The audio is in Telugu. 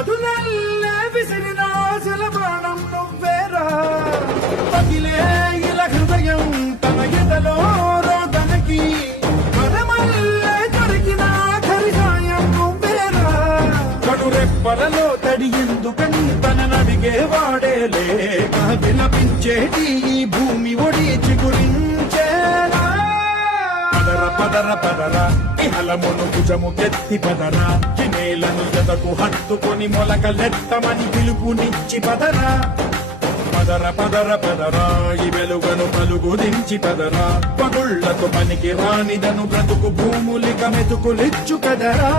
పదునల్లే విసిరిన ఆశల బాణం నువ్వేరా పగిలే ఇలా హృదయం తన ఎదలో రోదనకి పరమల్లే దొరికిన ఆఖరి సాయం నువ్వేరా కడురెప్పలలో తడి ఎందుకని తన నడిగే వాడే లేక విలపించేటి ఈ భూమి ఒడి చిగురించేలా పదర పదర ఇహలమును భుజము కెత్తి పదరా నేలను ఎదకు హత్తుకొని మొలకలెత్తమని పిలుపునిచ్చి పదరా పదర ఈ వెలుగను పలుగు దించి పదరా పగుళ్లతో పనికి రానిదను బ్రతుకు భూములిక మెతుకులిచ్చు కదరా